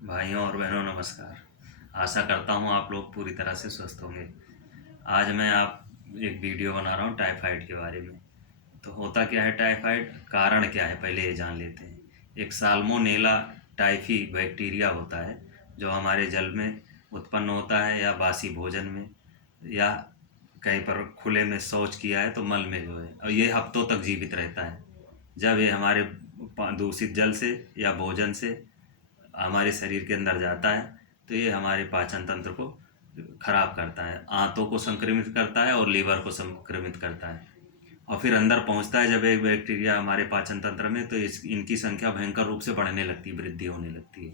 भाइयों और बहनों नमस्कार। आशा करता हूँ आप लोग पूरी तरह से स्वस्थ होंगे। आज मैं आप एक वीडियो बना रहा हूँ टाइफाइड के बारे में। तो होता क्या है टाइफाइड, कारण क्या है पहले ये जान लेते हैं। एक साल्मोनेला टाइफी बैक्टीरिया होता है जो हमारे जल में उत्पन्न होता है या बासी भोजन में या कहीं पर खुले में शौच किया है तो मल में जो है, और ये हफ्तों तक जीवित रहता है। जब ये हमारे दूषित जल से या भोजन से हमारे शरीर के अंदर जाता है तो ये हमारे पाचन तंत्र को खराब करता है, आंतों को संक्रमित करता है और लीवर को संक्रमित करता है। और फिर अंदर पहुंचता है जब एक बैक्टीरिया हमारे पाचन तंत्र में, तो इनकी संख्या भयंकर रूप से बढ़ने लगती है, वृद्धि होने लगती है,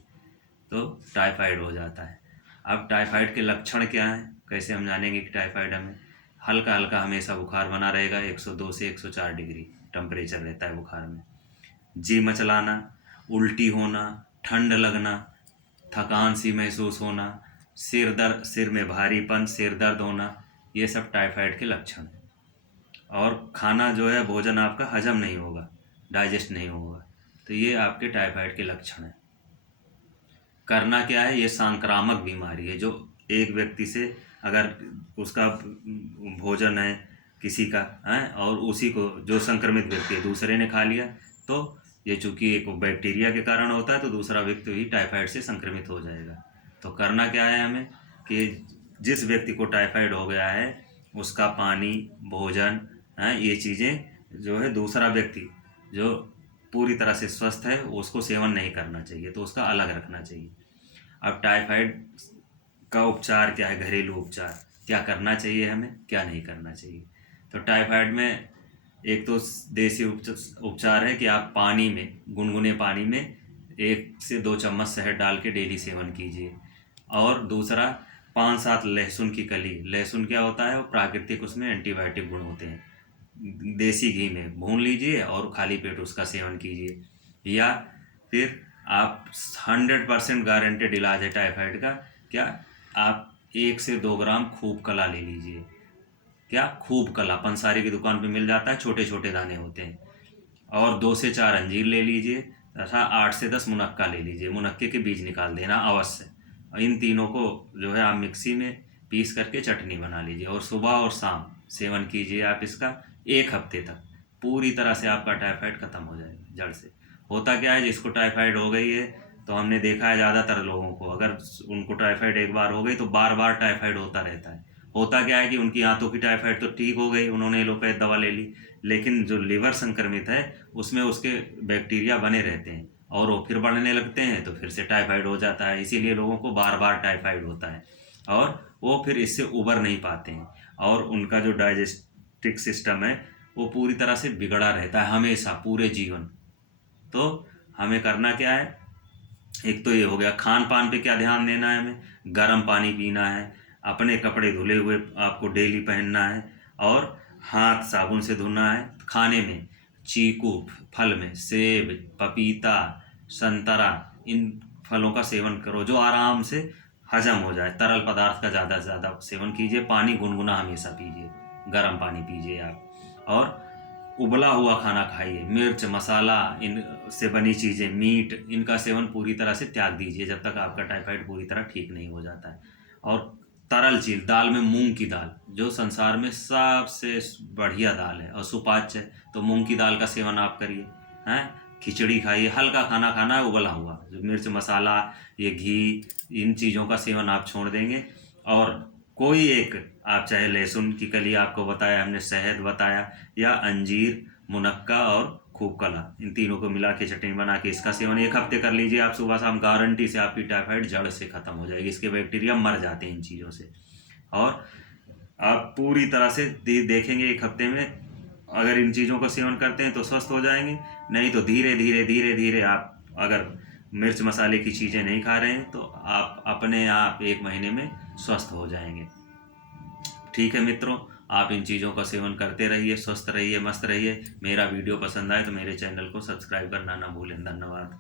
तो टाइफाइड हो जाता है। अब टाइफाइड के लक्षण क्या हैं, कैसे हम जानेंगे कि टाइफाइड हमें? हल्का हल्का हमेशा बुखार बना रहेगा, 102 से 104 डिग्री टेम्परेचर रहता है बुखार में। जी मचलाना, उल्टी होना, ठंड लगना, थकान सी महसूस होना, सिर में भारीपन, सिर दर्द होना, ये सब टाइफाइड के लक्षण हैं। और खाना जो है, भोजन आपका हजम नहीं होगा, डाइजेस्ट नहीं होगा, तो ये आपके टाइफाइड के लक्षण हैं। करना क्या है, ये सांक्रामक बीमारी है जो एक व्यक्ति से, अगर उसका भोजन है किसी का है और उसी को जो संक्रमित व्यक्ति है दूसरे ने खा लिया, तो ये चूंकि एक बैक्टीरिया के कारण होता है तो दूसरा व्यक्ति भी टाइफाइड से संक्रमित हो जाएगा। तो करना क्या है हमें कि जिस व्यक्ति को टाइफाइड हो गया है उसका पानी, भोजन है, ये चीज़ें जो है दूसरा व्यक्ति जो पूरी तरह से स्वस्थ है उसको सेवन नहीं करना चाहिए, तो उसका अलग रखना चाहिए। अब टाइफाइड का उपचार क्या है, घरेलू उपचार क्या करना चाहिए हमें, क्या नहीं करना चाहिए। तो टाइफाइड में एक तो देसी उपचार है कि आप पानी में, गुनगुने पानी में 1 से 2 चम्मच शहद डाल के डेली सेवन कीजिए। और दूसरा 5-7 लहसुन की कली, लहसुन क्या होता है, वो प्राकृतिक, उसमें एंटीबायोटिक गुण होते हैं, देसी घी में भून लीजिए और खाली पेट उसका सेवन कीजिए। या फिर आप 100% गारंटेड इलाज है टाइफाइड का, क्या आप 1 से 2 ग्राम खूब कला ले लीजिए। क्या खूब कला पंसारी की दुकान पे मिल जाता है, छोटे छोटे दाने होते हैं। और 2 से 4 अंजीर ले लीजिए तथा 8 से 10 मुनक्का ले लीजिए, मुनक्के के बीज निकाल देना अवश्य। और इन तीनों को जो है आप मिक्सी में पीस करके चटनी बना लीजिए और सुबह और शाम सेवन कीजिए आप इसका 1 हफ्ते तक। पूरी तरह से आपका टाइफाइड खत्म हो जाएगा जड़ से। होता क्या है, जिसको टाइफाइड हो गई है, तो हमने देखा है ज़्यादातर लोगों को, अगर उनको टाइफाइड एक बार हो गई तो बार बार टाइफाइड होता रहता है। होता क्या है कि उनकी आंतों की टाइफाइड तो ठीक हो गई, उन्होंने एलोपैथ दवा ले ली, लेकिन जो लिवर संक्रमित है उसमें उसके बैक्टीरिया बने रहते हैं और वो फिर बढ़ने लगते हैं, तो फिर से टाइफाइड हो जाता है। इसीलिए लोगों को बार बार टाइफाइड होता है और वो फिर इससे उबर नहीं पाते हैं और उनका जो डाइजेस्टिक सिस्टम है वो पूरी तरह से बिगड़ा रहता है हमेशा, पूरे जीवन। तो हमें करना क्या है, एक तो ये हो गया। खान पान पे क्या ध्यान देना है हमें, गर्म पानी पीना है, अपने कपड़े धुले हुए आपको डेली पहनना है और हाथ साबुन से धोना है। खाने में चीकू, फल में सेब, पपीता, संतरा, इन फलों का सेवन करो जो आराम से हजम हो जाए। तरल पदार्थ का ज़्यादा से ज़्यादा सेवन कीजिए, पानी गुनगुना हमेशा पीजिए, गर्म पानी पीजिए आप। और उबला हुआ खाना खाइए, मिर्च मसाला, इन से बनी चीज़ें, मीट, इनका सेवन पूरी तरह से त्याग दीजिए जब तक आपका टाइफाइड पूरी तरह ठीक नहीं हो जाता है। और तरल चीज़, दाल में मूंग की दाल जो संसार में सबसे बढ़िया दाल है और सुपाच्य है, तो मूंग की दाल का सेवन आप करिए। हैं, खिचड़ी खाइए, हल्का खाना खाना है, उबला हुआ, जो मिर्च मसाला, ये घी, इन चीज़ों का सेवन आप छोड़ देंगे। और कोई एक, आप चाहे लहसुन की कली आपको बताया हमने, शहद बताया, या अंजीर, मुनक्का और खूब कला, इन तीनों को मिला के चटनी बना के इसका सेवन 1 हफ्ते कर लीजिए आप सुबह शाम, गारंटी से आपकी टाइफाइड जड़ से खत्म हो जाएगी। इसके बैक्टीरिया मर जाते हैं इन चीज़ों से। और आप पूरी तरह से देखेंगे 1 हफ्ते में, अगर इन चीज़ों का सेवन करते हैं तो स्वस्थ हो जाएंगे, नहीं तो धीरे धीरे धीरे धीरे आप, अगर मिर्च मसाले की चीज़ें नहीं खा रहे हैं तो आप अपने आप 1 महीने में स्वस्थ हो जाएंगे। ठीक है मित्रों, आप इन चीज़ों का सेवन करते रहिए, स्वस्थ रहिए, मस्त रहिए। मेरा वीडियो पसंद आए तो मेरे चैनल को सब्सक्राइब करना ना भूलें। धन्यवाद।